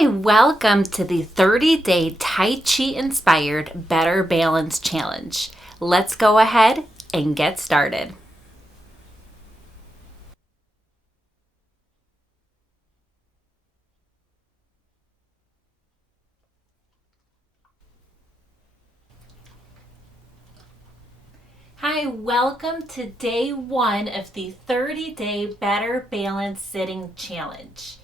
Hi, welcome to the 30-day Tai Chi inspired Better Balance Challenge. Let's go ahead and get started. Hi, welcome to day one of the 30-day Better Balance Sitting Challenge.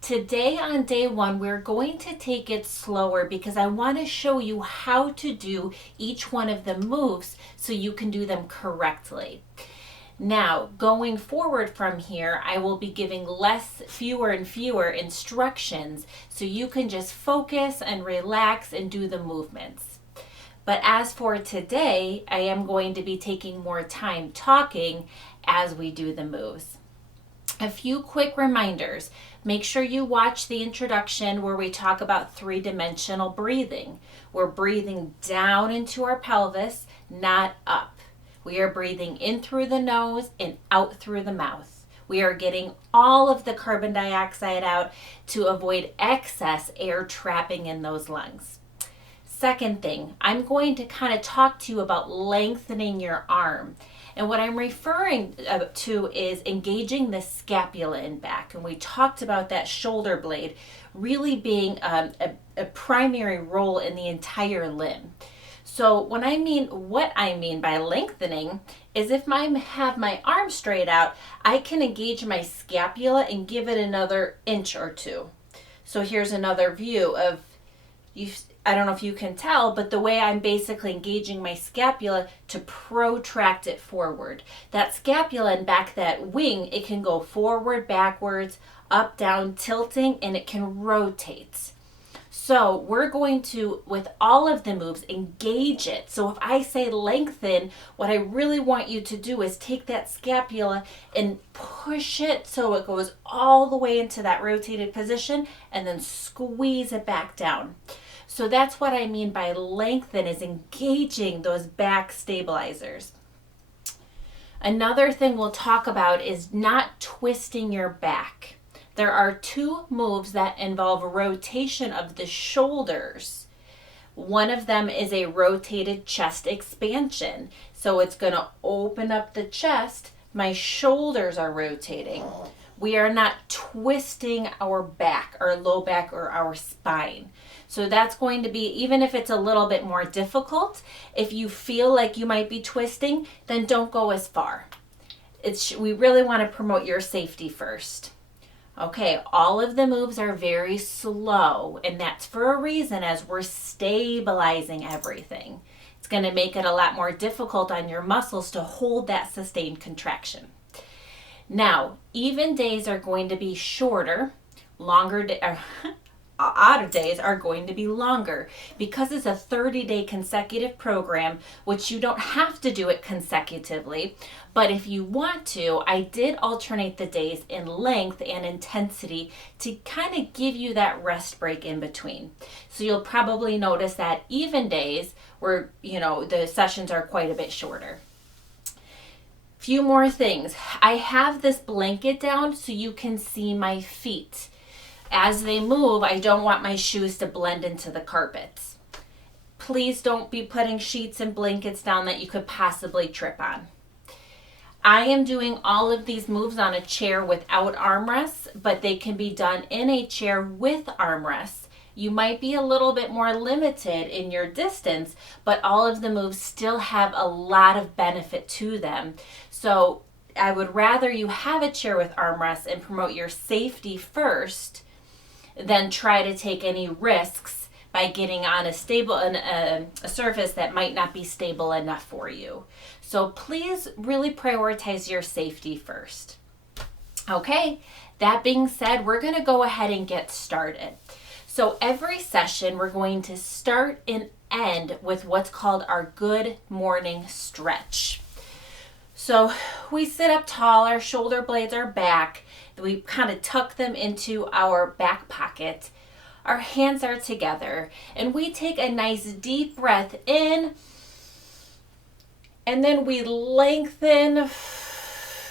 Today on day one, we're going to take it slower because I want to show you how to do each one of the moves so you can do them correctly. Now, going forward from here, I will be giving fewer and fewer instructions so you can just focus and relax and do the movements. But as for today, I am going to be taking more time talking as we do the moves. A few quick reminders. Make sure you watch the introduction where we talk about three-dimensional breathing. We're breathing down into our pelvis, not up. We are breathing in through the nose and out through the mouth. We are getting all of the carbon dioxide out to avoid excess air trapping in those lungs. Second thing, I'm going to kind of talk to you about lengthening your arm. And what I'm referring to is engaging the scapula and back. And we talked about that shoulder blade really being a primary role in the entire limb. So what I mean by lengthening is if I have my arm straight out, I can engage my scapula and give it another inch or two. So here's another view of I don't know if you can tell, but the way I'm basically engaging my scapula to protract it forward. That scapula and back that wing, it can go forward, backwards, up, down, tilting, and it can rotate. So we're going to, with all of the moves, engage it. So if I say lengthen, what I really want you to do is take that scapula and push it so it goes all the way into that rotated position and then squeeze it back down. So that's what I mean by lengthen, is engaging those back stabilizers. Another thing we'll talk about is not twisting your back. There are two moves that involve rotation of the shoulders. One of them is a rotated chest expansion. So it's going to open up the chest. My shoulders are rotating. We are not twisting our back, our low back, or our spine. So that's going to be, even if it's a little bit more difficult, if you feel like you might be twisting, then don't go as far. We really want to promote your safety first. Okay, all of the moves are very slow, and that's for a reason, as we're stabilizing everything. It's going to make it a lot more difficult on your muscles to hold that sustained contraction. Now, even days are going to be shorter, odd days are going to be longer because it's a 30-day consecutive program, which you don't have to do it consecutively. But if you want to, I did alternate the days in length and intensity to kind of give you that rest break in between. So you'll probably notice that even days where, the sessions are quite a bit shorter. Few more things. I have this blanket down so you can see my feet. As they move, I don't want my shoes to blend into the carpets. Please don't be putting sheets and blankets down that you could possibly trip on. I am doing all of these moves on a chair without armrests, but they can be done in a chair with armrests. You might be a little bit more limited in your distance, but all of the moves still have a lot of benefit to them. So I would rather you have a chair with armrests and promote your safety first than try to take any risks by getting on a surface that might not be stable enough for you. So please really prioritize your safety first. Okay, that being said, we're going to go ahead and get started. So every session, we're going to start and end with what's called our good morning stretch. So we sit up tall, our shoulder blades are back. We kind of tuck them into our back pocket. Our hands are together, and we take a nice deep breath in, and then we lengthen,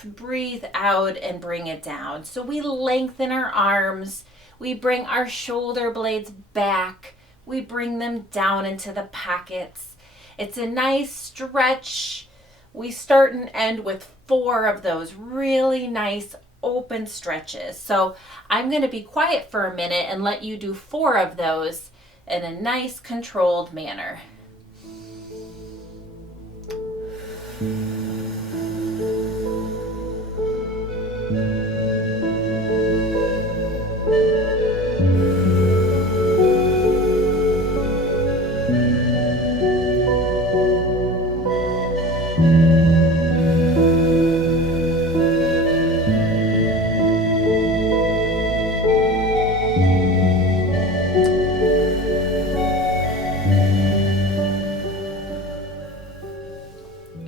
breathe out, and bring it down. So we lengthen our arms. We bring our shoulder blades back. We bring them down into the pockets. It's a nice stretch. We start and end with 4 of those really nice open stretches. So I'm going to be quiet for a minute and let you do 4 of those in a nice controlled manner.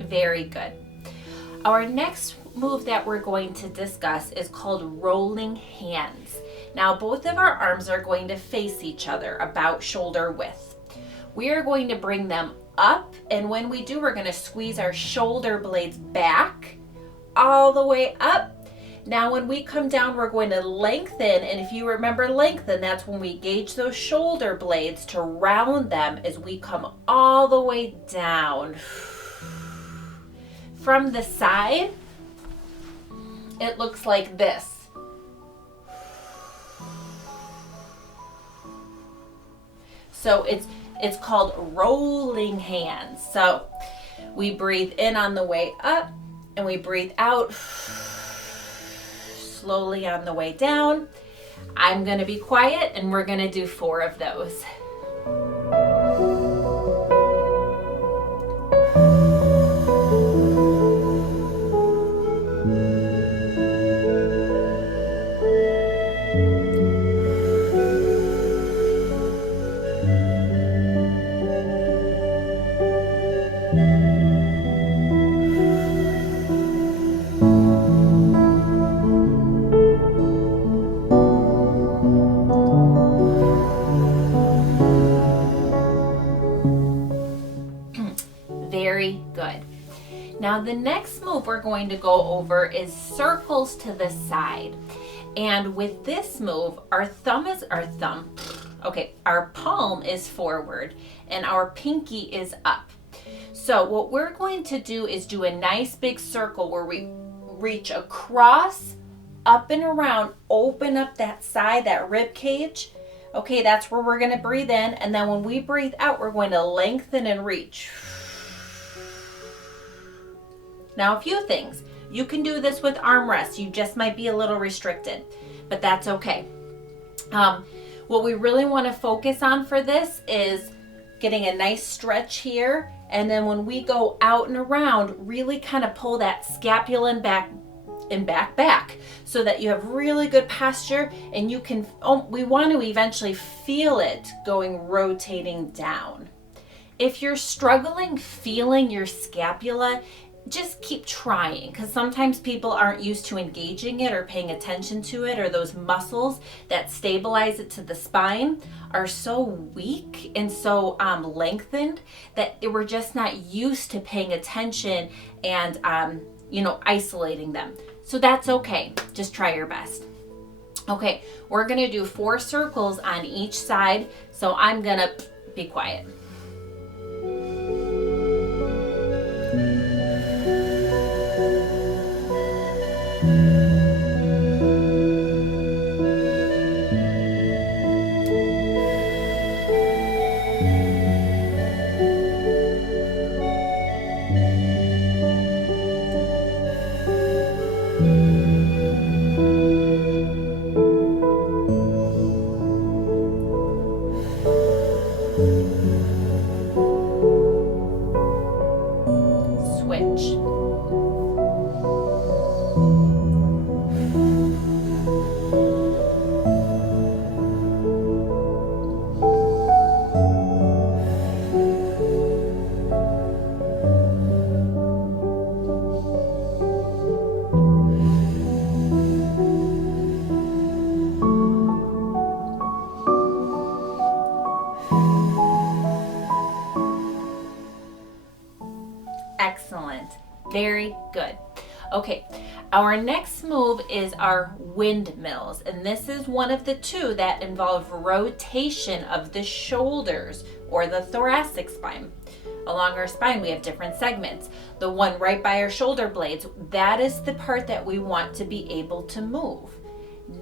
Very good. Our next move that we're going to discuss is called rolling hands. Now, both of our arms are going to face each other about shoulder width. We are going to bring them up, and when we do, we're going to squeeze our shoulder blades back all the way up. Now, when we come down, we're going to lengthen, and if you remember lengthen, that's when we gauge those shoulder blades to round them as we come all the way down. From the side, it looks like this. So it's called rolling hands. So we breathe in on the way up and we breathe out slowly on the way down. I'm going to be quiet and we're going to do 4 of those. Very good. Now the next move we're going to go over is circles to the side. And with this move, our palm is forward and our pinky is up. So what we're going to do is do a nice big circle where we reach across, up and around, open up that side, that rib cage. Okay, that's where we're going to breathe in. And then when we breathe out, we're going to lengthen and reach. Now, a few things. You can do this with arm rests. You just might be a little restricted, but that's okay. What we really want to focus on for this is getting a nice stretch here. And then when we go out and around, really kind of pull that scapula and back so that you have really good posture and you can, we want to eventually feel it rotating down. If you're struggling feeling your scapula, just keep trying, because sometimes people aren't used to engaging it or paying attention to it, or those muscles that stabilize it to the spine are so weak and so lengthened that we're just not used to paying attention and isolating them. So that's okay. Just try your best. Okay, we're gonna do 4 circles on each side. So I'm gonna be quiet. Switch. Excellent. Very good. Okay, Our next move is our windmills, and this is one of the two that involve rotation of the shoulders or the thoracic spine. Along our spine, we have different segments. The one right by our shoulder blades, that is the part that we want to be able to move,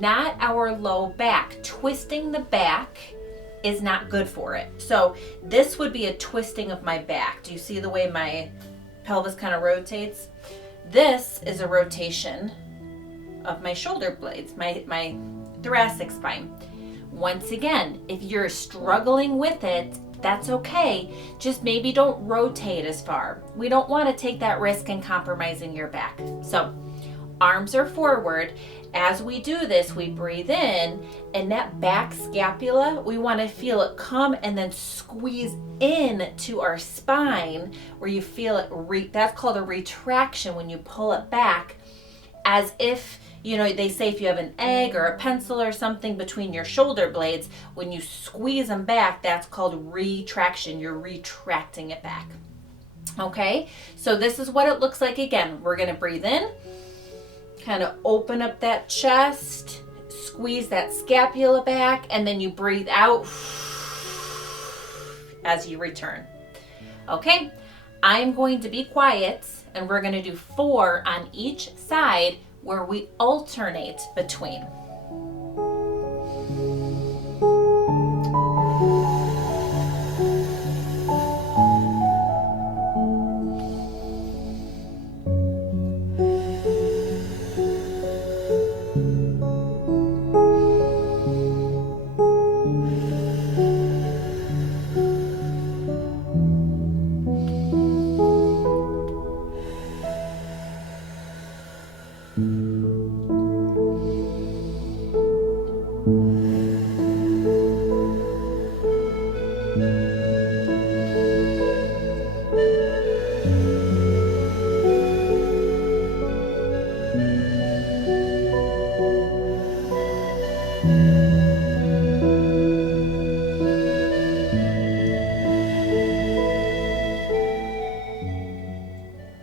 not our low back. Twisting the back is not good for it. So this would be a twisting of my back. Do you see the way my pelvis kind of rotates? This is a rotation of my shoulder blades, my thoracic spine. Once again, if you're struggling with it, that's okay. Just maybe don't rotate as far. We don't want to take that risk in compromising your back. So arms are forward. As we do this, we breathe in, and that back scapula, we want to feel it come and then squeeze in to our spine where you feel it. That's called a retraction when you pull it back, as if, you know, they say if you have an egg or a pencil or something between your shoulder blades, when you squeeze them back, that's called retraction. You're retracting it back. Okay, so this is what it looks like. Again, we're going to breathe in. Kind of open up that chest, squeeze that scapula back, and then you breathe out as you return. Okay, I'm going to be quiet, and we're going to do 4 on each side where we alternate between.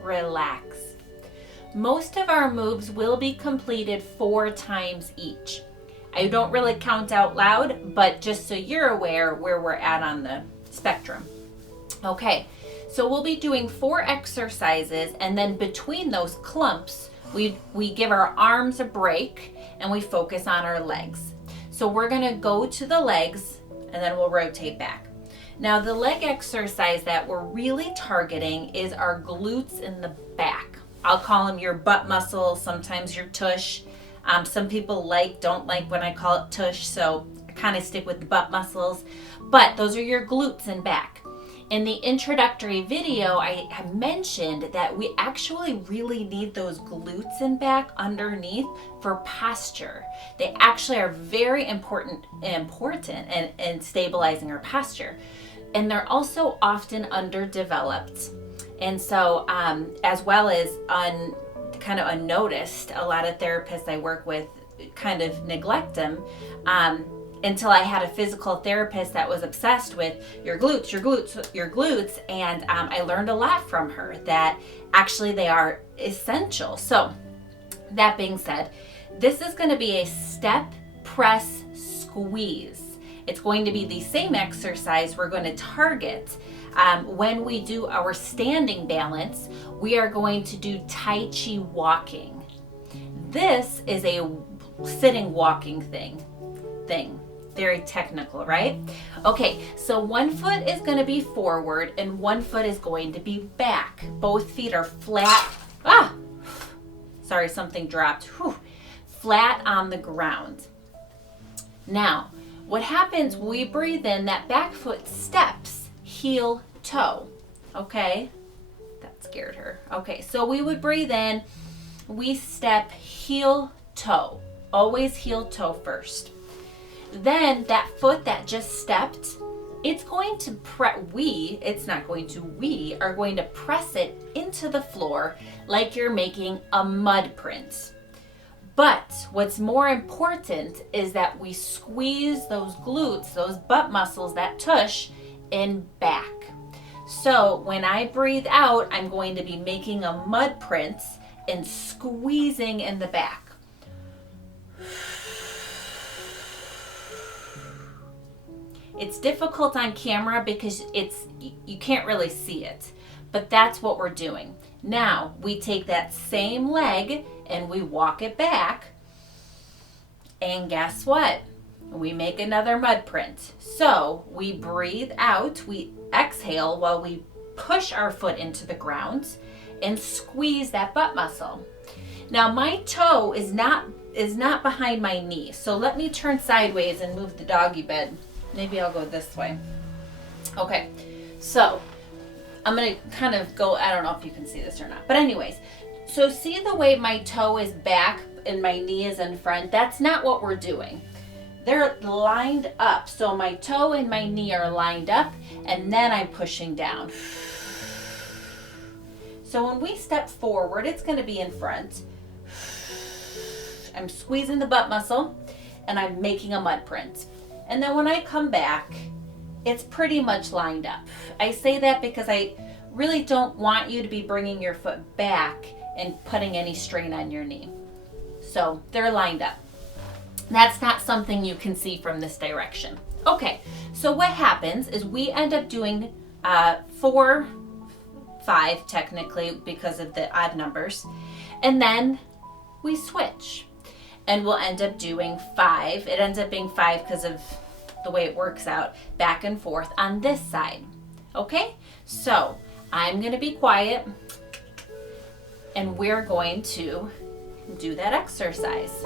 Relax. Most of our moves will be completed 4 times each. I don't really count out loud, but just so you're aware where we're at on the spectrum. Okay, so we'll be doing 4 exercises, and then between those clumps, we give our arms a break and we focus on our legs. So we're gonna go to the legs and then we'll rotate back. Now the leg exercise that we're really targeting is our glutes in the back. I'll call them your butt muscles, sometimes your tush. Some people don't like when I call it tush, so I kind of stick with the butt muscles. But those are your glutes and back. In the introductory video, I have mentioned that we actually really need those glutes and back underneath for posture. They actually are very important in stabilizing our posture. And they're also often underdeveloped. And so, as well as kind of unnoticed, a lot of therapists I work with kind of neglect them. Until I had a physical therapist that was obsessed with your glutes, your glutes, your glutes. And I learned a lot from her that actually they are essential. So that being said, this is going to be a step, press, squeeze. It's going to be the same exercise we're going to target. When we do our standing balance, we are going to do Tai Chi Walking. This is a sitting walking thing. Very technical, right? Okay, so one foot is going to be forward and one foot is going to be back. Both feet are flat. Sorry, something dropped. Flat on the ground. Now, what happens when we breathe in, that back foot steps, heel, toe. Okay, that scared her. Okay, so we would breathe in, we step heel, toe. Always heel, toe first. Then that foot that just stepped, it's going to we are going to press it into the floor like you're making a mud print. But what's more important is that we squeeze those glutes, those butt muscles, that tush, in back. So when I breathe out, I'm going to be making a mud print, and squeezing in the back. It's difficult on camera because you can't really see it, but that's what we're doing. Now we take that same leg and we walk it back, and guess what? We make another mud print. So we breathe out, we exhale while we push our foot into the ground and squeeze that butt muscle. Now my toe is not behind my knee, so let me turn sideways and move the doggy bed. Maybe I'll go this way. Okay, so I'm gonna kind of go, I don't know if you can see this or not, but anyways, so see the way my toe is back and my knee is in front? That's not what we're doing. They're lined up, so my toe and my knee are lined up, and then I'm pushing down. So when we step forward, it's gonna be in front. I'm squeezing the butt muscle, and I'm making a mud print. And then when I come back, it's pretty much lined up. I say that because I really don't want you to be bringing your foot back and putting any strain on your knee. So they're lined up. That's not something you can see from this direction. Okay, so what happens is we end up doing 4, 5 technically because of the odd numbers, and then we switch. And we'll end up doing 5. It ends up being 5 because of the way it works out, back and forth on this side. Okay, so I'm going to be quiet and we're going to do that exercise.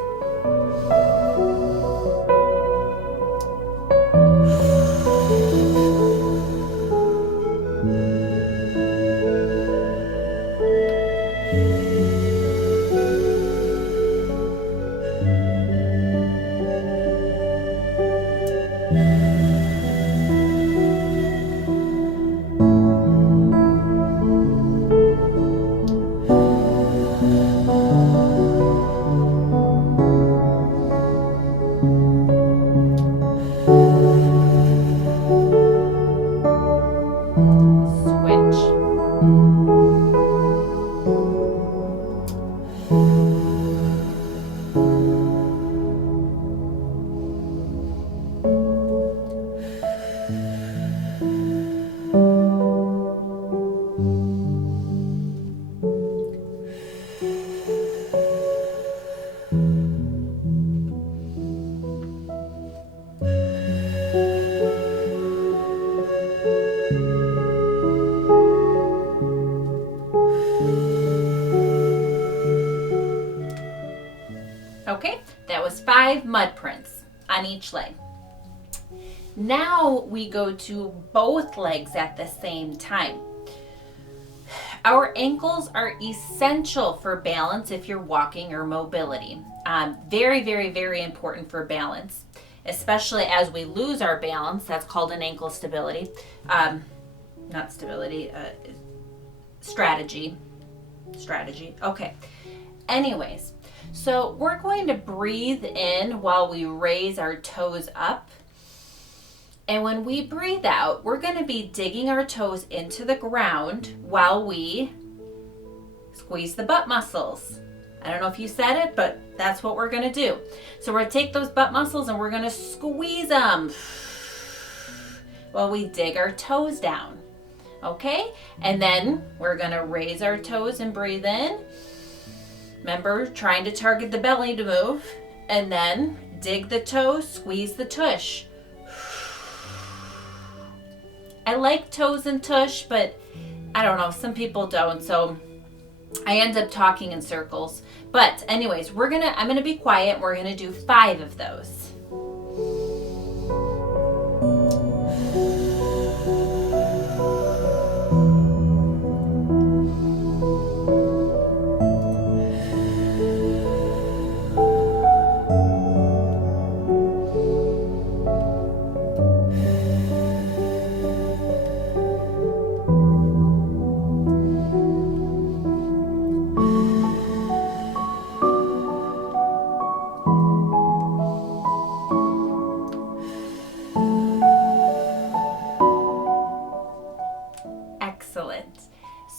Okay, that was 5 mud prints on each leg. Now we go to both legs at the same time. Our ankles are essential for balance if you're walking or mobility. Very, very, very important for balance, especially as we lose our balance. That's called an ankle stability. Not stability, strategy. Okay. Anyways, so we're going to breathe in while we raise our toes up. And when we breathe out, we're going to be digging our toes into the ground while we squeeze the butt muscles. I don't know if you said it, but that's what we're going to do. So we're going to take those butt muscles and we're going to squeeze them while we dig our toes down. Okay? And then we're going to raise our toes and breathe in. Remember, trying to target the belly to move. And then dig the toes, squeeze the tush. I like toes and tush, but I don't know, some people don't, so I end up talking in circles. But anyways, I'm gonna be quiet. We're gonna do 5 of those.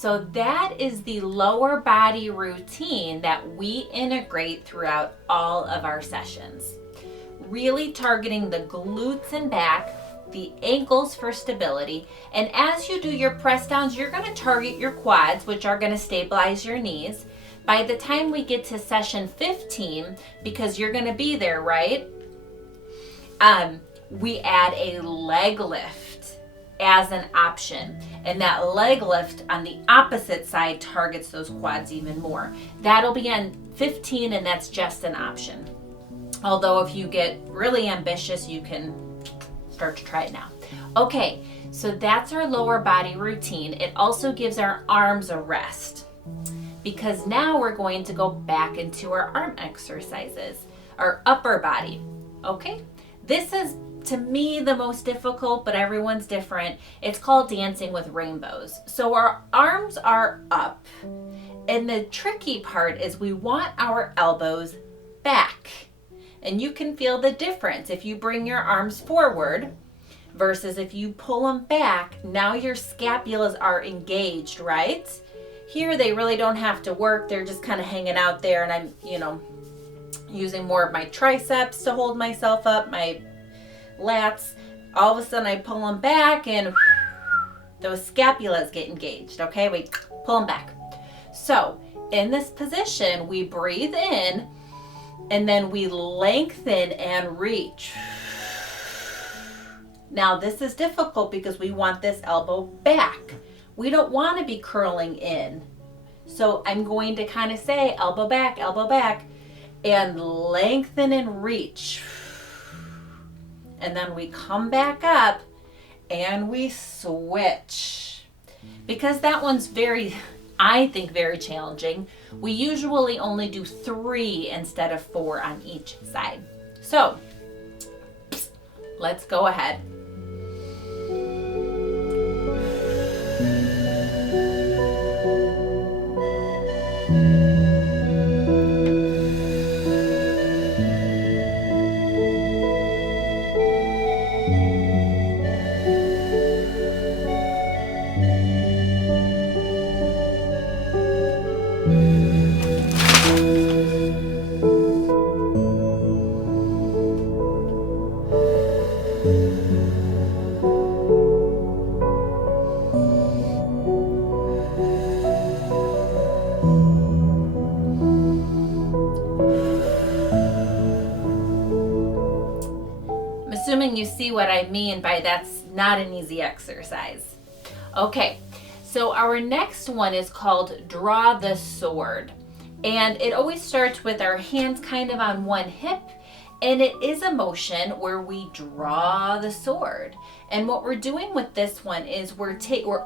So that is the lower body routine that we integrate throughout all of our sessions. Really targeting the glutes and back, the ankles for stability, and as you do your press downs, you're going to target your quads, which are going to stabilize your knees. By the time we get to session 15, because you're going to be there, right? We add a leg lift as an option, and that leg lift on the opposite side targets those quads even more. That'll be on 15, and that's just an option. Although if you get really ambitious, you can start to try it now. Okay, so that's our lower body routine. It also gives our arms a rest, because now we're going to go back into our arm exercises, our upper body. Okay, this is to me the most difficult, but everyone's different. It's called dancing with rainbows. So our arms are up, and the tricky part is we want our elbows back. And you can feel the difference if you bring your arms forward versus if you pull them back. Now your scapulas are engaged, right? Here they really don't have to work. They're just kind of hanging out there, and I'm, using more of my triceps to hold myself up, my lats. All of a sudden I pull them back and those scapulas get engaged. Okay, we pull them back. So in this position, we breathe in, and then we lengthen and reach. Now this is difficult because we want this elbow back. We don't want to be curling in. So I'm going to kind of say elbow back, and lengthen and reach. And then we come back up and we switch. Because that one's I think very challenging. We usually only do 3 instead of 4 on each side. So let's go ahead. Assuming you see what I mean by that's not an easy exercise. Okay, so our next one is called Draw the Sword. And it always starts with our hands kind of on one hip, and it is a motion where we draw the sword. And what we're doing with this one is we're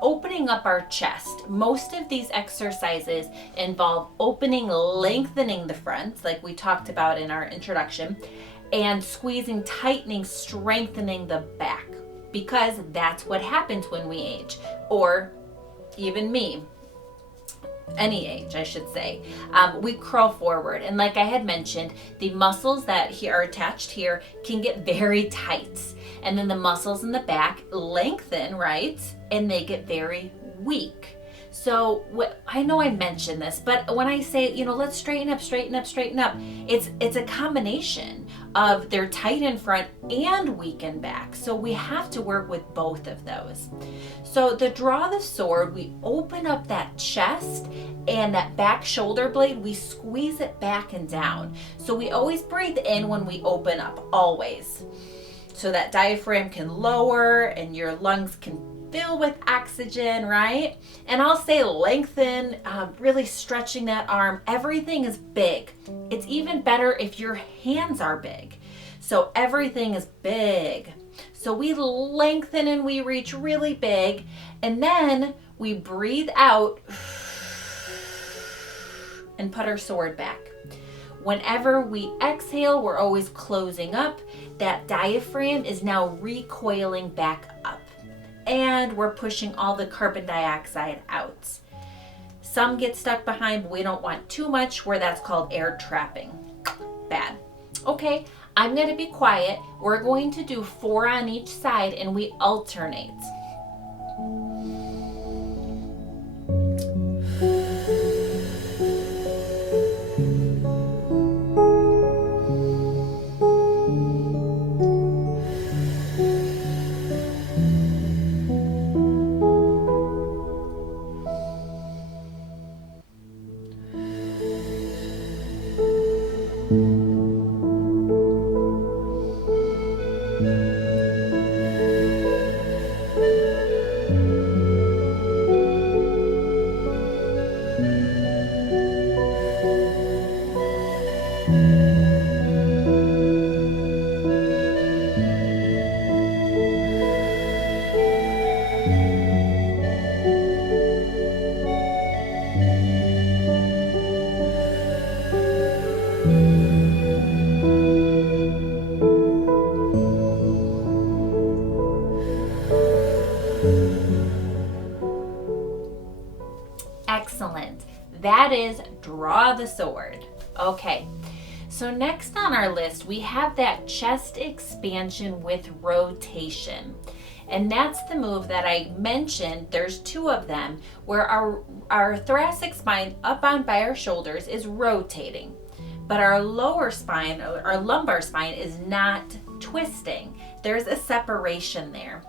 opening up our chest. Most of these exercises involve opening, lengthening the front, like we talked about in our introduction, and squeezing, tightening, strengthening the back, because that's what happens when we age, or even me, any age, I should say. We curl forward, and like I had mentioned, the muscles that are attached here can get very tight, and then the muscles in the back lengthen, right, and they get very weak. So I know I mentioned this, but when I say, let's straighten up, it's a combination of they're tight in front and weak in back. So we have to work with both of those. So to draw the sword, we open up that chest and that back shoulder blade, we squeeze it back and down. So we always breathe in when we open up, always. So that diaphragm can lower and your lungs can fill with oxygen, right? And I'll say lengthen, really stretching that arm. Everything is big. It's even better if your hands are big. So everything is big. So we lengthen and we reach really big, and then we breathe out and put our sword back. Whenever we exhale, we're always closing up. That diaphragm is now recoiling back up, and we're pushing all the carbon dioxide out. Some get stuck behind, but we don't want too much, where that's called air trapping. Bad. Okay, I'm going to be quiet. We're going to do 4 on each side, and we alternate. Excellent. That is draw the sword. Okay. So next on our list, we have that chest expansion with rotation. And that's the move that I mentioned. There's two of them where our thoracic spine up on by our shoulders is rotating, but our lower spine, our lumbar spine is not twisting. There's a separation there.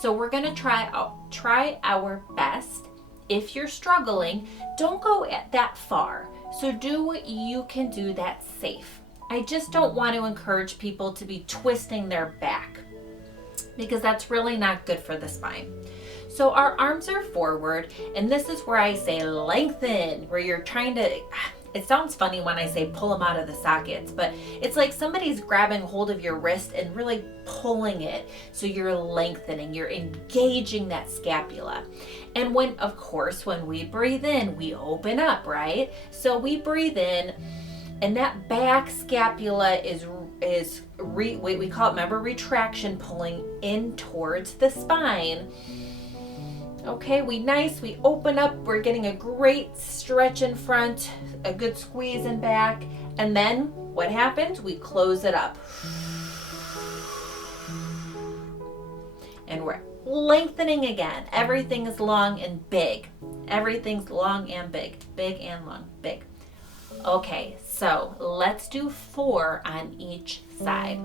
So we're gonna try our best. If you're struggling, don't go that far. So do what you can do that's safe. I just don't want to encourage people to be twisting their back because that's really not good for the spine. So our arms are forward, and this is where I say lengthen, where you're trying to, it sounds funny when I say pull them out of the sockets, but it's like somebody's grabbing hold of your wrist and really pulling it. So you're lengthening, you're engaging that scapula. And when we breathe in, we open up, right? So we breathe in, and that back scapula we call it, remember, retraction, pulling in towards the spine. Okay, we open up, we're getting a great stretch in front, a good squeeze in back, and then what happens? We close it up. And we're lengthening again. Everything is long and big. Everything's long and big. Big and long, big. Okay, so let's do 4 on each side.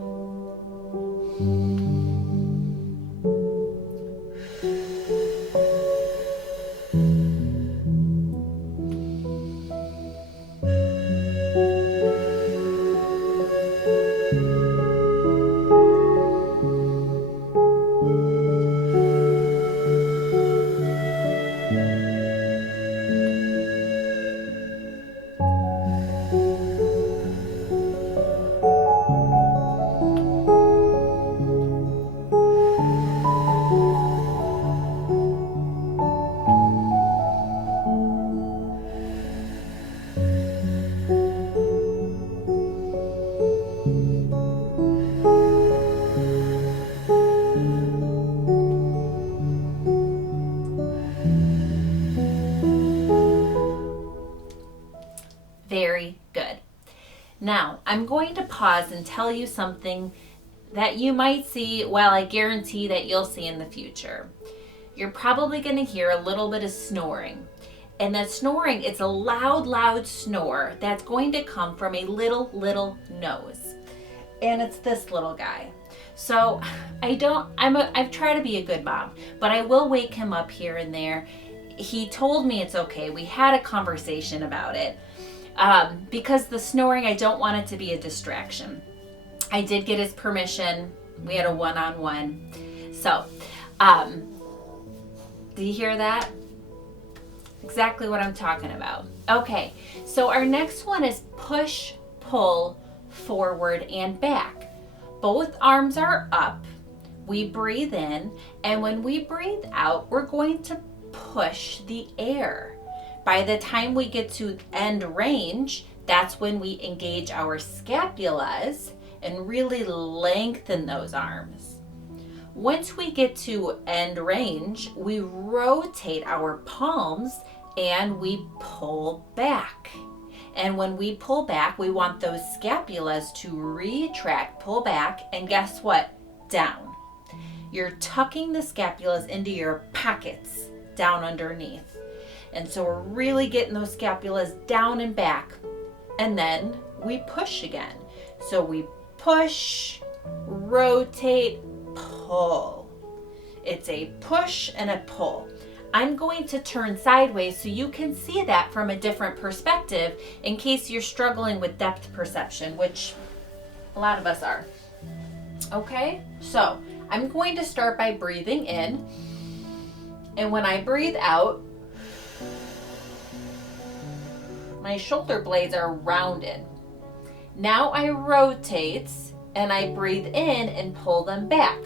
Very good. Now, I'm going to pause and tell you something that you might see, well, I guarantee that you'll see in the future. You're probably going to hear a little bit of snoring. And that snoring, it's a loud snore that's going to come from a little nose. And it's this little guy. So I've tried to be a good mom, but I will wake him up here and there. He told me it's okay. We had a conversation about it. Because the snoring, I don't want it to be a distraction. I did get his permission. We had a one-on-one. So, do you hear that? Exactly what I'm talking about. Okay, so our next one is push, pull, forward, and back. Both arms are up. We breathe in, and when we breathe out, we're going to push the air. By the time we get to end range, that's when we engage our scapulas and really lengthen those arms. Once we get to end range, we rotate our palms and we pull back. And when we pull back, we want those scapulas to retract, pull back, and guess what? Down. You're tucking the scapulas into your pockets down underneath. And so we're really getting those scapulas down and back. And then we push again. So we push, rotate, pull. It's a push and a pull. I'm going to turn sideways so you can see that from a different perspective in case you're struggling with depth perception, which a lot of us are. Okay, so I'm going to start by breathing in, and when I breathe out, my shoulder blades are rounded. Now I rotate and I breathe in and pull them back.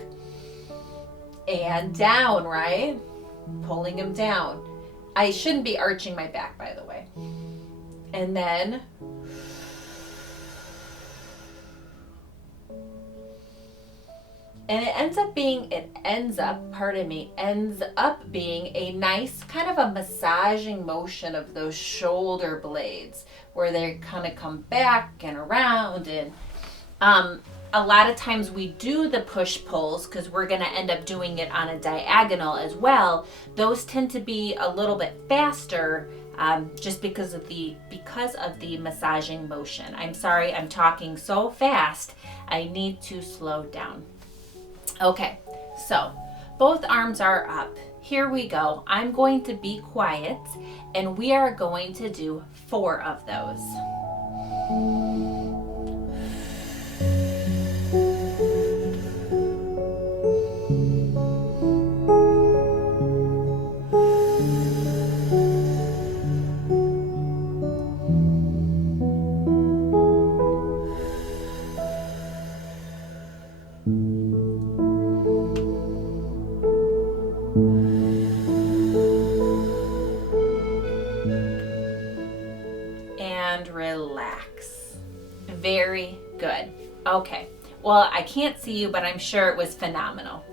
And down, right? Pulling them down. I shouldn't be arching my back, by the way. And then it ends up being a nice kind of a massaging motion of those shoulder blades where they kind of come back and around. And a lot of times we do the push pulls because we're going to end up doing it on a diagonal as well. Those tend to be a little bit faster just because of the massaging motion. I'm sorry, I'm talking so fast. I need to slow down. Okay, so both arms are up. Here we go. I'm going to be quiet and we are going to do 4 of those. And relax. Very good. Okay. Well, I can't see you, but I'm sure it was phenomenal.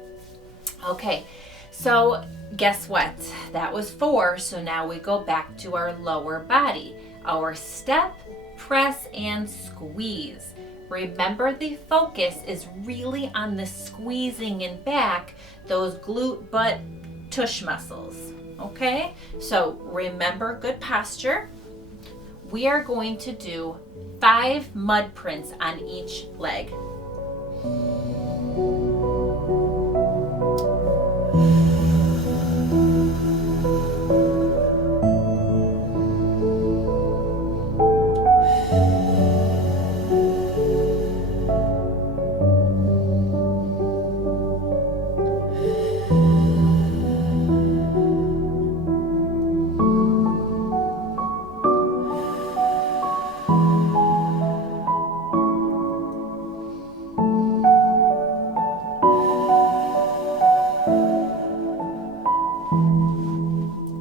Okay. So guess what? That was 4. So now we go back to our lower body. Our step, press, and squeeze. Remember, the focus is really on the squeezing in back, those glute, butt, tush muscles. Okay? So remember, good posture. We are going to do 5 mud prints on each leg.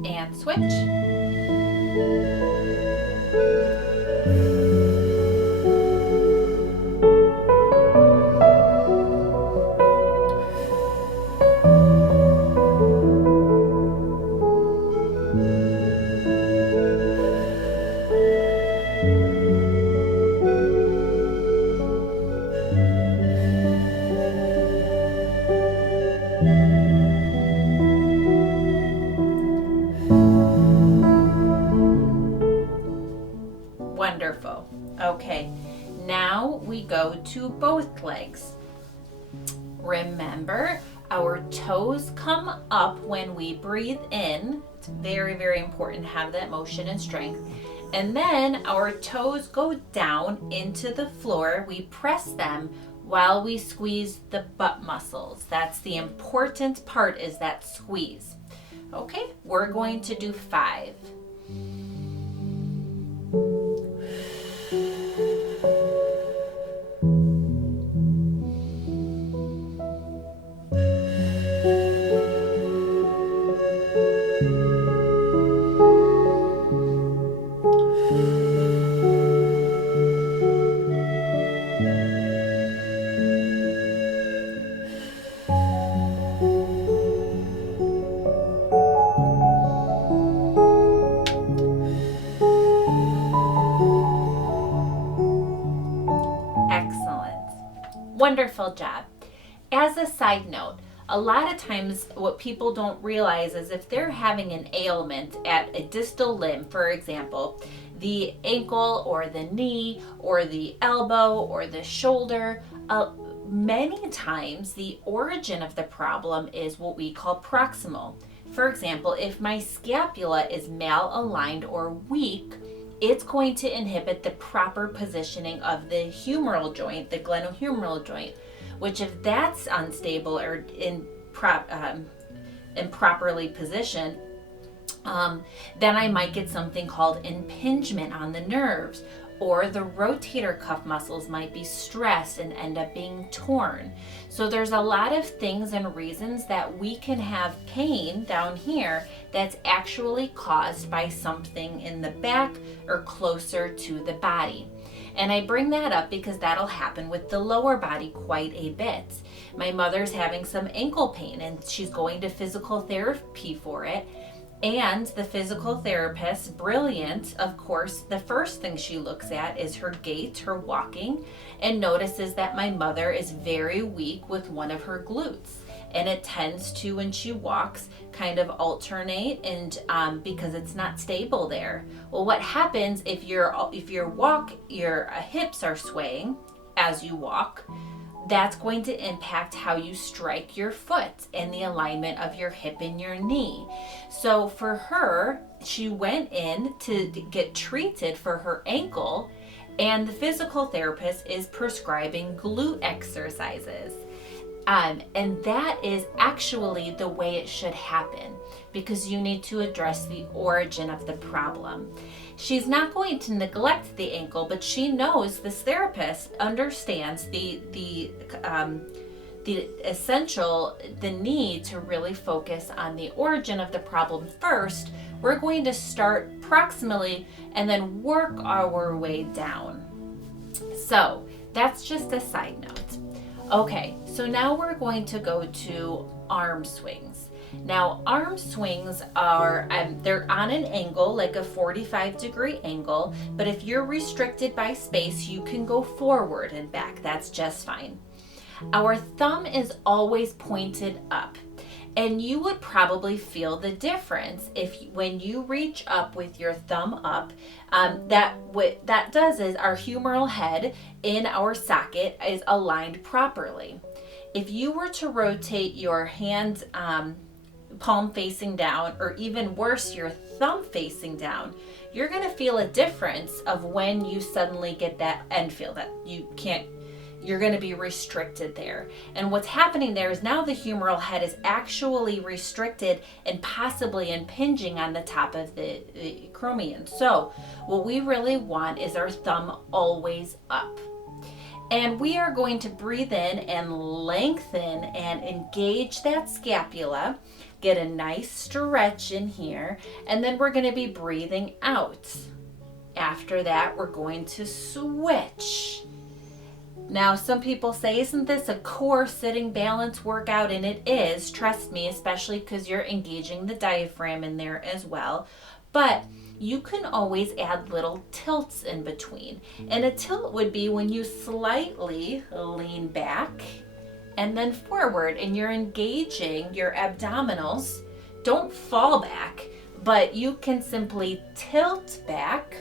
And switch. Wonderful. Okay, now we go to both legs. Remember, our toes come up when we breathe in. It's very, very important to have that motion and strength. And then our toes go down into the floor. We press them while we squeeze the butt muscles. That's the important part, is that squeeze. Okay, we're going to do 5. Wonderful job. As a side note, a lot of times what people don't realize is if they're having an ailment at a distal limb, for example, the ankle or the knee or the elbow or the shoulder, many times the origin of the problem is what we call proximal. For example, if my scapula is malaligned or weak, it's going to inhibit the proper positioning of the humeral joint, the glenohumeral joint, which if that's unstable or improperly positioned, then I might get something called impingement on the nerves, or the rotator cuff muscles might be stressed and end up being torn. So there's a lot of things and reasons that we can have pain down here that's actually caused by something in the back or closer to the body. And I bring that up because that'll happen with the lower body quite a bit. My mother's having some ankle pain and she's going to physical therapy for it. And the physical therapist, brilliant, of course, the first thing she looks at is her gait, her walking, and notices that my mother is very weak with one of her glutes. And it tends to, when she walks, kind of alternate, and because it's not stable there. Well, what happens if your hips are swaying as you walk? That's going to impact how you strike your foot and the alignment of your hip and your knee. So for her, she went in to get treated for her ankle, and the physical therapist is prescribing glute exercises. And that is actually the way it should happen, because you need to address the origin of the problem. She's not going to neglect the ankle, but she knows, this therapist understands the need to really focus on the origin of the problem first. We're going to start proximally and then work our way down. So that's just a side note. Okay, so now we're going to go to arm swings. Now, arm swings are, they're on an angle, like a 45-degree angle, but if you're restricted by space, you can go forward and back. That's just fine. Our thumb is always pointed up, and you would probably feel the difference when you reach up with your thumb up. What that does is our humeral head in our socket is aligned properly. If you were to rotate your hand, palm facing down, or even worse, your thumb facing down, you're going to feel a difference of when you suddenly get that end feel that you're going to be restricted there. And what's happening there is now the humeral head is actually restricted and possibly impinging on the top of the acromion. So what we really want is our thumb always up. And we are going to breathe in and lengthen and engage that scapula, get a nice stretch in here, and then we're going to be breathing out. After that, we're going to switch. Now, some people say, isn't this a core sitting balance workout? And it is, trust me, especially because you're engaging the diaphragm in there as well. But you can always add little tilts in between. And a tilt would be when you slightly lean back and then forward, and you're engaging your abdominals. Don't fall back, but you can simply tilt back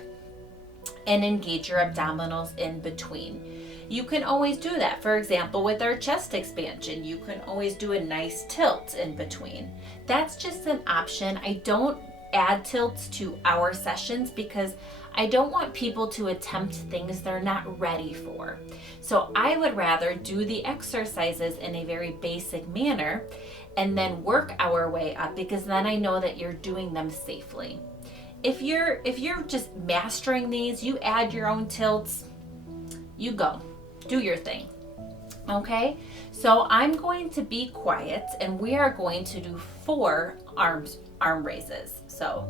and engage your abdominals in between. You can always do that. For example, with our chest expansion, you can always do a nice tilt in between. That's just an option. I don't add tilts to our sessions because I don't want people to attempt things they're not ready for. So I would rather do the exercises in a very basic manner and then work our way up, because then I know that you're doing them safely. If you're just mastering these, you add your own tilts, you go. Do your thing. Okay, so I'm going to be quiet and we are going to do 4 arm raises. So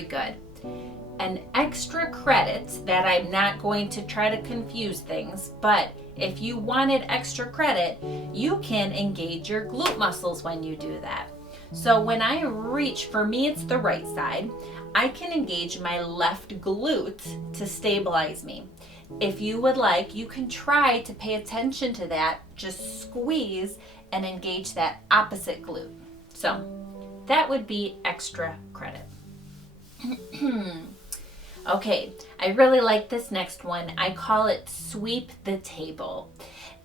Very good. An extra credit that I'm not going to try to confuse things, but if you wanted extra credit, you can engage your glute muscles when you do that. So when I reach, for me it's the right side, I can engage my left glute to stabilize me. If you would like, you can try to pay attention to that, just squeeze and engage that opposite glute. So that would be extra credit. Okay, I really like this next one. I call it sweep the table.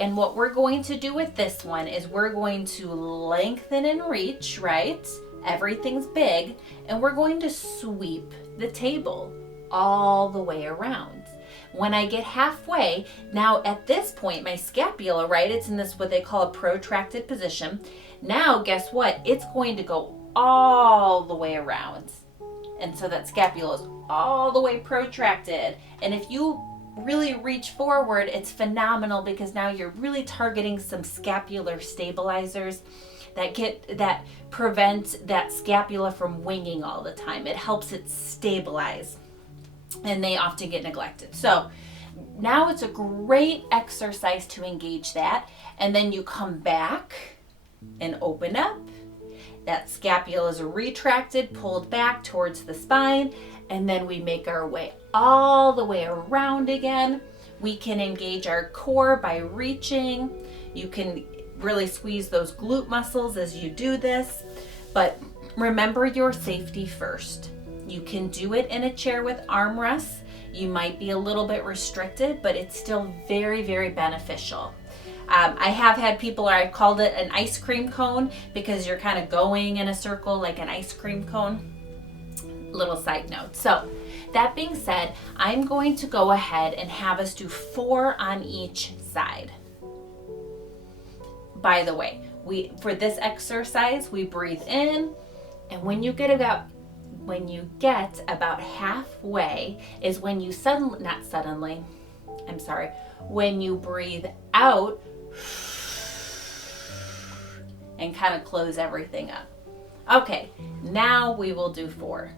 And what we're going to do with this one is we're going to lengthen and reach, right? Everything's big, and we're going to sweep the table all the way around. When I get halfway, now at this point, my scapula, right, it's in this what they call a protracted position. Now, guess what? It's going to go all the way around. And so that scapula is all the way protracted. And if you really reach forward, it's phenomenal because now you're really targeting some scapular stabilizers that prevent that scapula from winging all the time. It helps it stabilize, and they often get neglected. So now it's a great exercise to engage that. And then you come back and open up. That scapula is retracted, pulled back towards the spine, and then we make our way all the way around again. We can engage our core by reaching. You can really squeeze those glute muscles as you do this, but remember your safety first. You can do it in a chair with armrests. You might be a little bit restricted, but it's still very, very beneficial. I have had people, I called it an ice cream cone because you're kind of going in a circle like an ice cream cone. Little side note. So that being said, I'm going to go ahead and have us do 4 on each side. By the way, for this exercise, we breathe in, and when you get about halfway is when you when you breathe out and kind of close everything up. Okay, now we will do 4.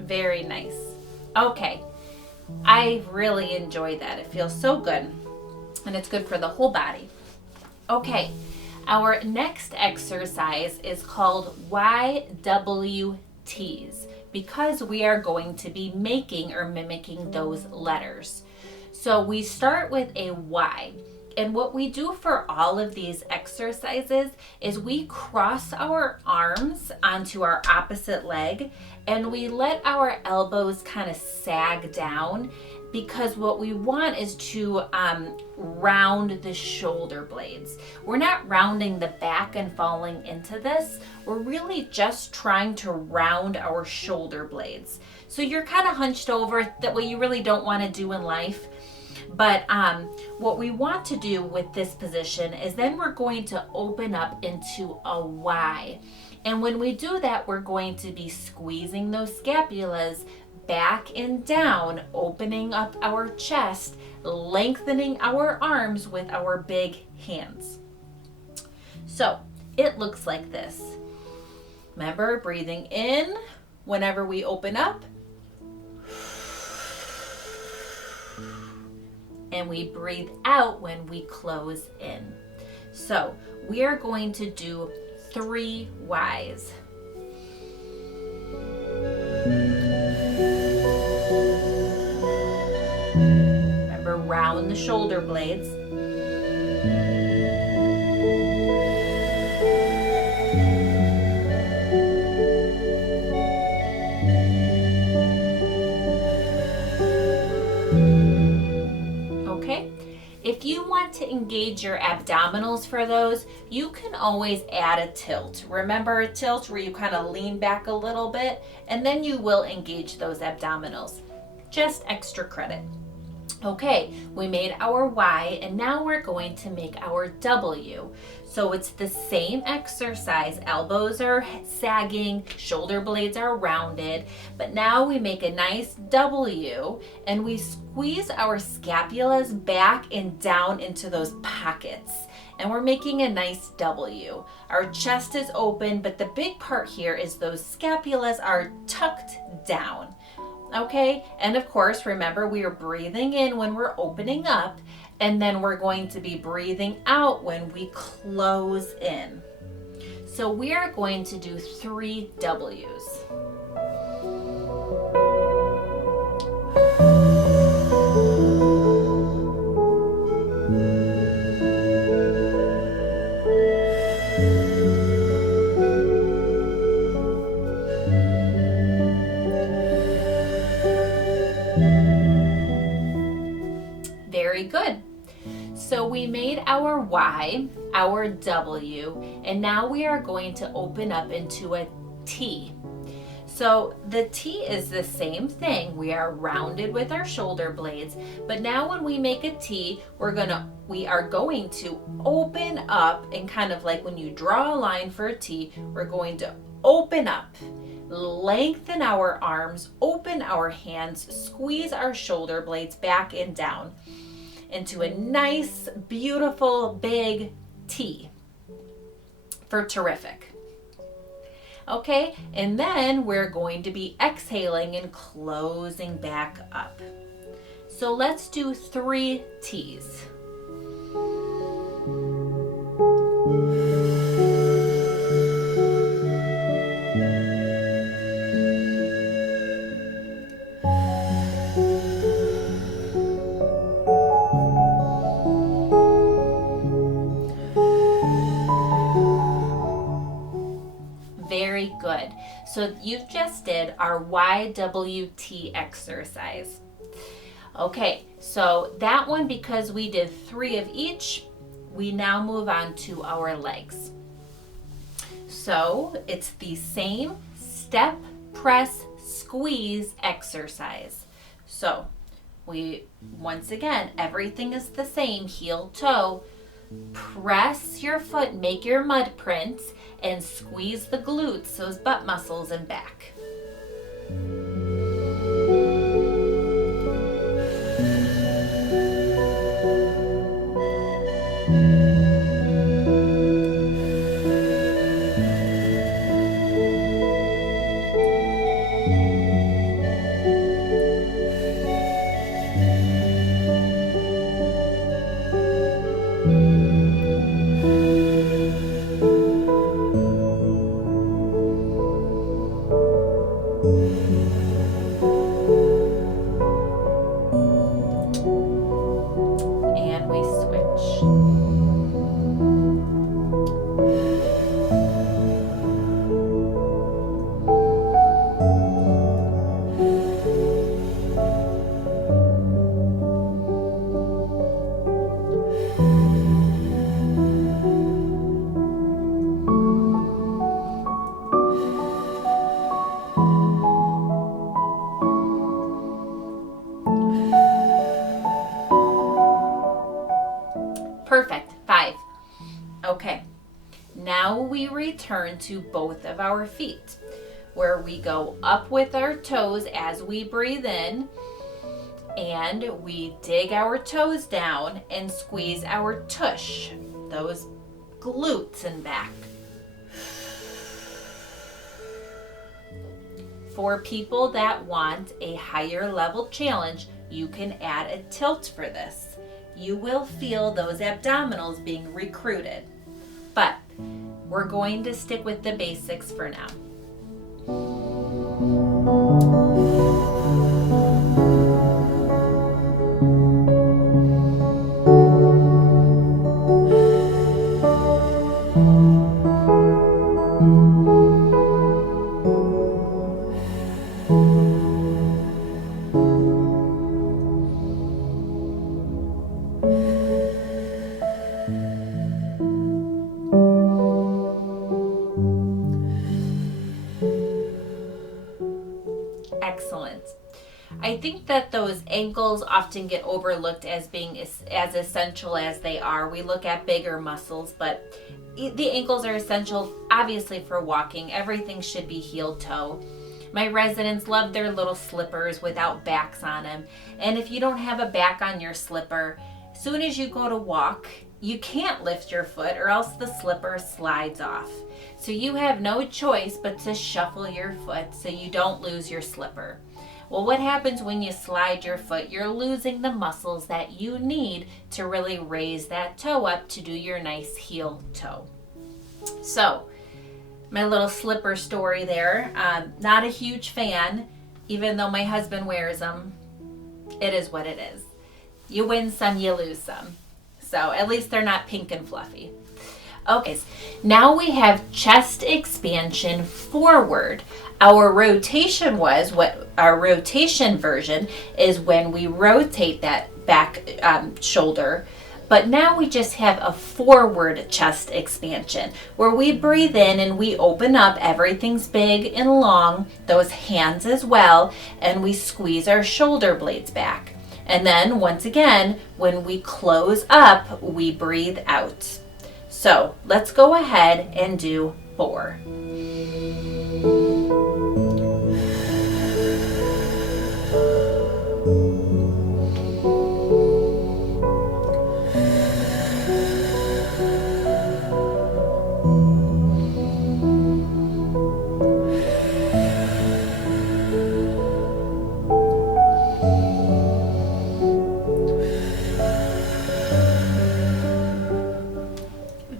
Very nice. Okay, I really enjoy that. It feels so good, and it's good for the whole body. Okay, our next exercise is called YWTs because we are going to be making or mimicking those letters. So we start with a Y. And what we do for all of these exercises is we cross our arms onto our opposite leg and we let our elbows kind of sag down because what we want is to round the shoulder blades. We're not rounding the back and falling into this. We're really just trying to round our shoulder blades. So you're kind of hunched over, that what you really don't want to do in life. But what we want to do with this position is then we're going to open up into a Y. And when we do that, we're going to be squeezing those scapulas back and down, opening up our chest, lengthening our arms with our big hands. So it looks like this. Remember, breathing in whenever we open up. And we breathe out when we close in. So we are going to do 3 Ys. Remember, round the shoulder blades. Okay, if you want to engage your abdominals for those, you can always add a tilt. Remember a tilt where you kind of lean back a little bit, and then you will engage those abdominals. Just extra credit. Okay, we made our Y, and now we're going to make our W. So it's the same exercise. Elbows are sagging, shoulder blades are rounded, but now we make a nice W, and we squeeze our scapulas back and down into those pockets. And we're making a nice W. Our chest is open, but the big part here is those scapulas are tucked down. Okay, and of course, remember, we are breathing in when we're opening up, and then we're going to be breathing out when we close in. So we are going to do 3 W's. Very good. So we made our Y, our W, and now we are going to open up into a T. So the T is the same thing. We are rounded with our shoulder blades, but now when we make a T, we are going to open up, and kind of like when you draw a line for a T, we're going to open up, lengthen our arms, open our hands, squeeze our shoulder blades back and down into a nice, beautiful, big T for terrific. Okay, and then we're going to be exhaling and closing back up. So let's do 3 T's. Very good. So you just did our YWT exercise. Okay, so that one, because we did 3 of each, we now move on to our legs. So it's the same step, press, squeeze exercise. So once again, everything is the same, heel, toe. Press your foot, make your mud prints, and squeeze the glutes, those butt muscles, and back. And we switch. Perfect. 5. Okay. Now we return to both of our feet, where we go up with our toes as we breathe in, and we dig our toes down and squeeze our tush, those glutes, and back. For people that want a higher level challenge, you can add a tilt for this. You will feel those abdominals being recruited. But we're going to stick with the basics for now. think that those ankles often get overlooked as being as essential as they are. We look at bigger muscles, but the ankles are essential, obviously, for walking. Everything should be heel toe. My residents love their little slippers without backs on them. And if you don't have a back on your slipper, as soon as you go to walk, you can't lift your foot or else the slipper slides off. So you have no choice but to shuffle your foot so you don't lose your slipper. Well, what happens when you slide your foot? You're losing the muscles that you need to really raise that toe up to do your nice heel toe. So, my little slipper story there. Not a huge fan, even though my husband wears them. It is what it is. You win some, you lose some. So, at least they're not pink and fluffy. Okay, now we have chest expansion forward. Our rotation version is when we rotate that back shoulder, but now we just have a forward chest expansion where we breathe in and we open up, everything's big and long, those hands as well, and we squeeze our shoulder blades back. And then once again, when we close up, we breathe out. So let's go ahead and do 4.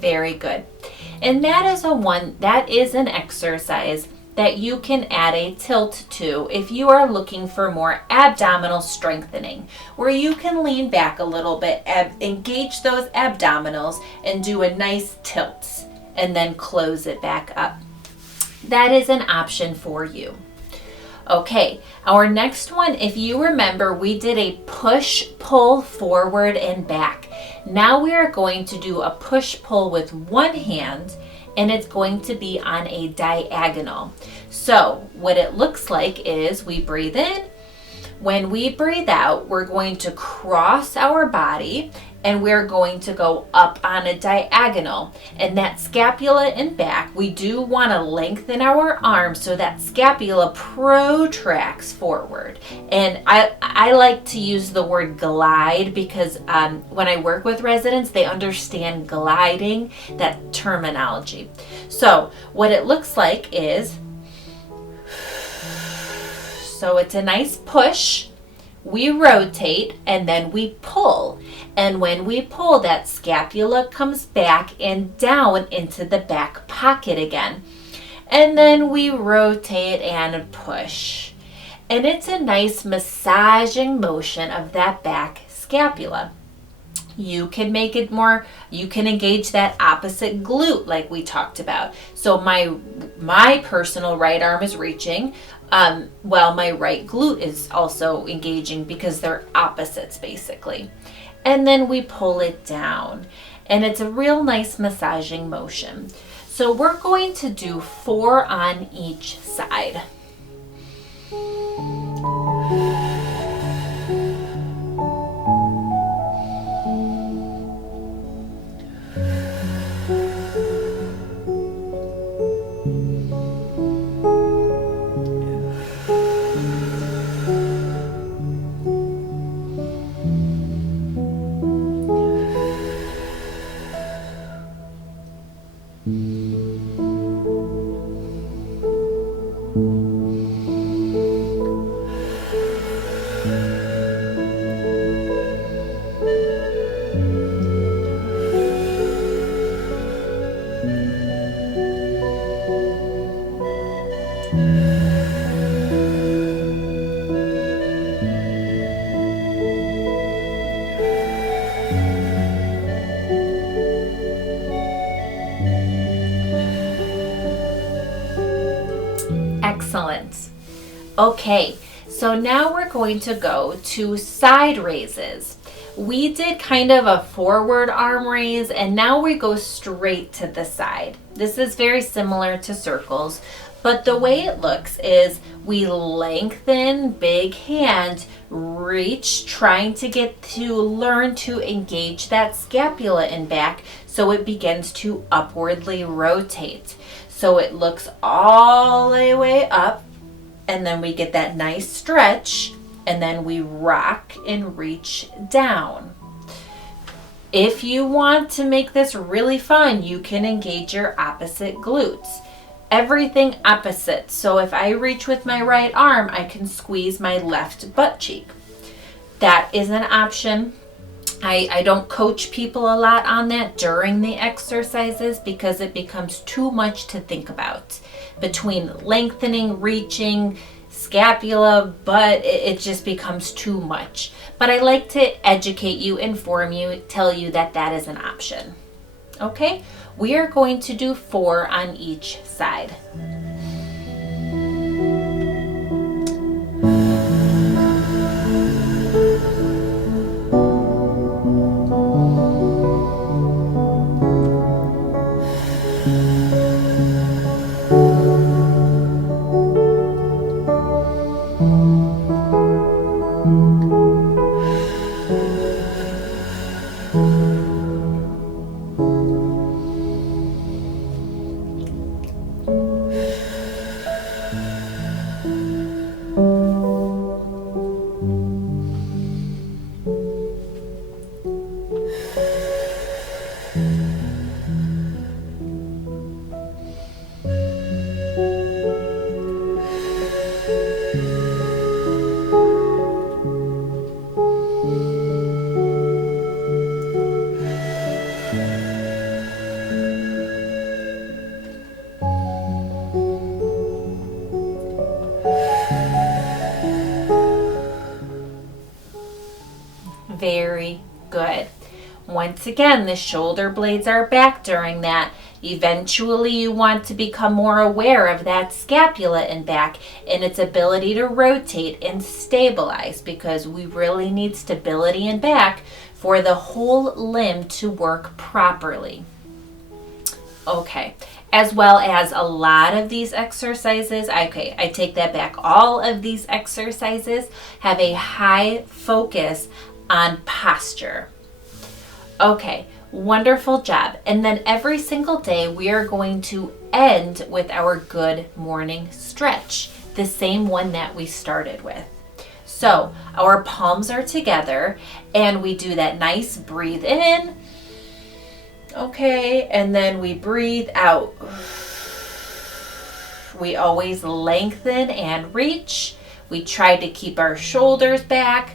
Very good. And that is an exercise that you can add a tilt to if you are looking for more abdominal strengthening, where you can lean back a little bit, engage those abdominals and do a nice tilt and then close it back up. That is an option for you. Okay, our next one, if you remember, we did a push-pull forward and back. Now we are going to do a push-pull with one hand, and it's going to be on a diagonal. So what it looks like is we breathe in. When we breathe out, we're going to cross our body and we're going to go up on a diagonal. And that scapula and back, we do want to lengthen our arm so that scapula protracts forward. And I like to use the word glide because when I work with residents, they understand gliding, that terminology. So what it looks like is, so it's a nice push, we rotate, and then we pull. And when we pull, that scapula comes back and down into the back pocket again. And then we rotate and push. And it's a nice massaging motion of that back scapula. You can make it more, you can engage that opposite glute like we talked about. So my personal right arm is reaching, while my right glute is also engaging because they're opposites basically. And then we pull it down. And it's a real nice massaging motion. So we're going to do 4 on each side. Excellent. Okay, so now we're going to go to side raises. We did kind of a forward arm raise, and now we go straight to the side. This is very similar to circles, But the way it looks is we lengthen, big hand, reach, trying to get to learn to engage that scapula and back so it begins to upwardly rotate. So it looks all the way up, and then we get that nice stretch, and then we rock and reach down. If you want to make this really fun, you can engage your opposite glutes. Everything opposite. So if I reach with my right arm, I can squeeze my left butt cheek. That is an option. I don't coach people a lot on that during the exercises because it becomes too much to think about. Between lengthening, reaching, scapula, butt, it just becomes too much. But I like to educate you, inform you, tell you that that is an option. Okay, we are going to do 4 on each side. Very good. Once again, the shoulder blades are back during that. Eventually, you want to become more aware of that scapula and back and its ability to rotate and stabilize, because we really need stability in back for the whole limb to work properly. Okay, as well as a lot of these exercises, I take that back. All of these exercises have a high focus on posture. Okay, wonderful job. And then every single day we are going to end with our good morning stretch, the same one that we started with. So our palms are together and we do that nice breathe in. Okay, and then we breathe out. We always lengthen and reach. We try to keep our shoulders back.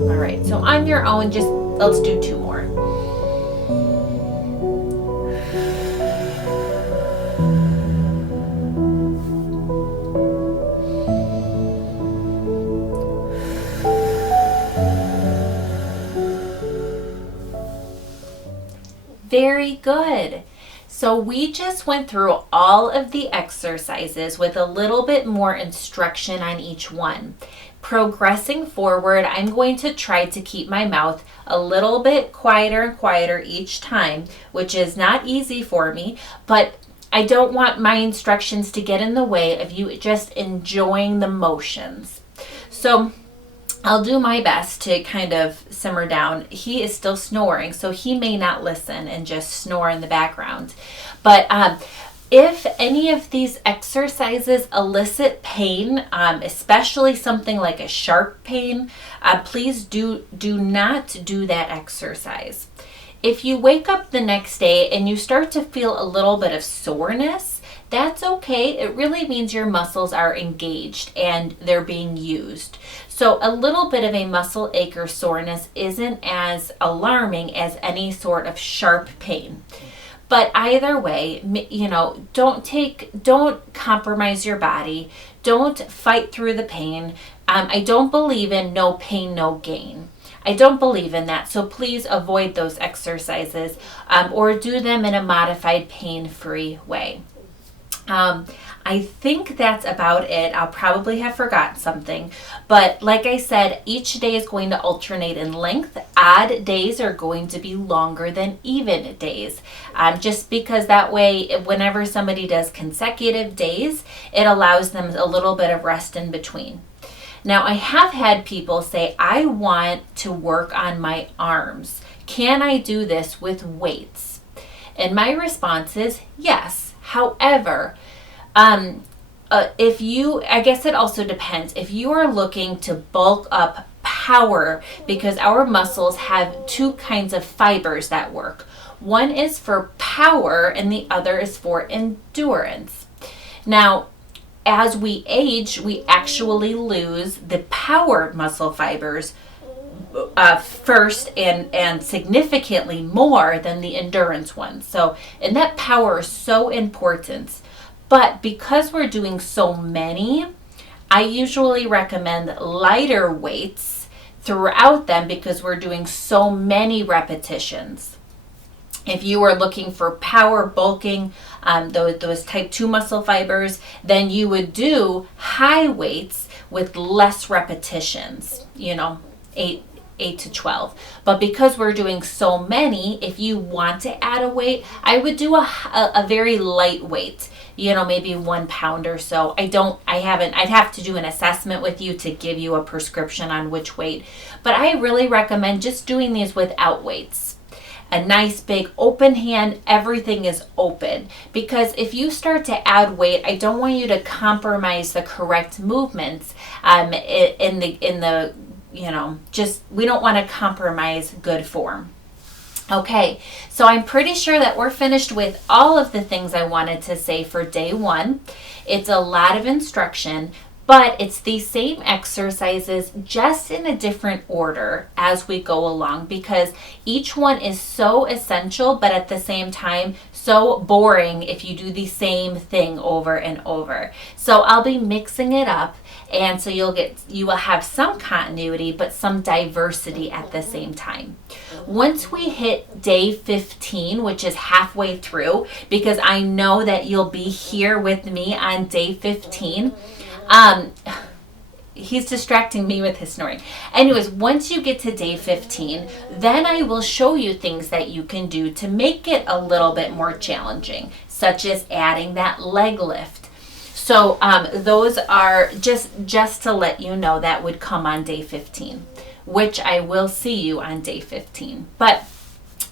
All right, so on your own, just let's do 2 more. Very good. So we just went through all of the exercises with a little bit more instruction on each one. Progressing forward, I'm going to try to keep my mouth a little bit quieter and quieter each time, which is not easy for me, but I don't want my instructions to get in the way of you just enjoying the motions. So I'll do my best to kind of simmer down. He is still snoring, so he may not listen and just snore in the background. But if any of these exercises elicit pain, especially something like a sharp pain, please do not do that exercise. If you wake up the next day and you start to feel a little bit of soreness, that's okay. It really means your muscles are engaged and they're being used. So a little bit of a muscle ache or soreness isn't as alarming as any sort of sharp pain. But either way, you know, don't compromise your body. Don't fight through the pain. I don't believe in no pain, no gain. I don't believe in that. So please avoid those exercises or do them in a modified pain-free way. I think that's about it. I'll probably have forgotten something. But like I said, each day is going to alternate in length. Odd days are going to be longer than even days. Just because that way, whenever somebody does consecutive days, it allows them a little bit of rest in between. Now, I have had people say, I want to work on my arms. Can I do this with weights? And my response is yes. However, I guess it also depends. If you are looking to bulk up power, because our muscles have two kinds of fibers that work. One is for power and the other is for endurance. Now, as we age, we actually lose the power muscle fibers first and significantly more than the endurance ones. So, and that power is so important. But because we're doing so many, I usually recommend lighter weights throughout them because we're doing so many repetitions. If you are looking for power bulking, those type 2 muscle fibers, then you would do high weights with less repetitions, 8 to 12. But because we're doing so many, if you want to add a weight, I would do a very light weight, maybe 1 pound or so. I'd have to do an assessment with you to give you a prescription on which weight. But I really recommend just doing these without weights. A nice big open hand, everything is open. Because if you start to add weight, I don't want you to compromise the correct movements we don't want to compromise good form. Okay, so I'm pretty sure that we're finished with all of the things I wanted to say for day 1. It's a lot of instruction, but it's the same exercises just in a different order as we go along because each one is so essential, but at the same time, so boring if you do the same thing over and over. So I'll be mixing it up, and so you will have some continuity, but some diversity at the same time. Once we hit day 15, which is halfway through, because I know that you'll be here with me on day 15, he's distracting me with his snoring. Anyways, once you get to day 15, then I will show you things that you can do to make it a little bit more challenging, such as adding that leg lift. So those are just to let you know that would come on day 15, which I will see you on day 15. But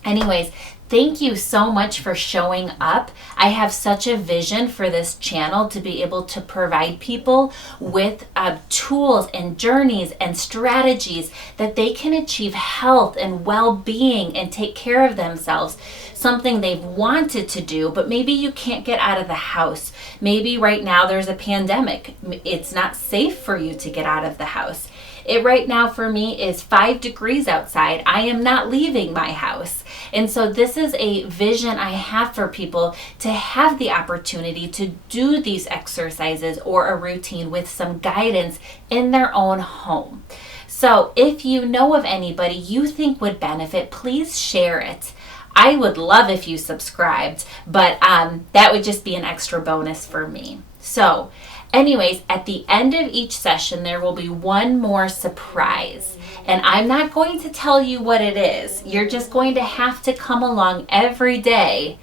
anyways, thank you so much for showing up. I have such a vision for this channel to be able to provide people with tools and journeys and strategies that they can achieve health and well-being and take care of themselves. Something they've wanted to do, but maybe you can't get out of the house. Maybe right now there's a pandemic. It's not safe for you to get out of the house. It right now for me is 5 degrees outside. I am not leaving my house. And so this is a vision I have for people to have the opportunity to do these exercises or a routine with some guidance in their own home. So if you know of anybody you think would benefit, please share it. I would love if you subscribed, but that would just be an extra bonus for me. So anyways, at the end of each session, there will be one more surprise. And I'm not going to tell you what it is. You're just going to have to come along every day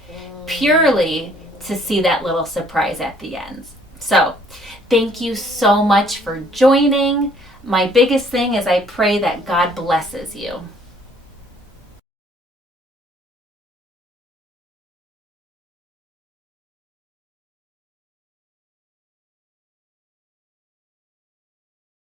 purely to see that little surprise at the end. So thank you so much for joining. My biggest thing is I pray that God blesses you.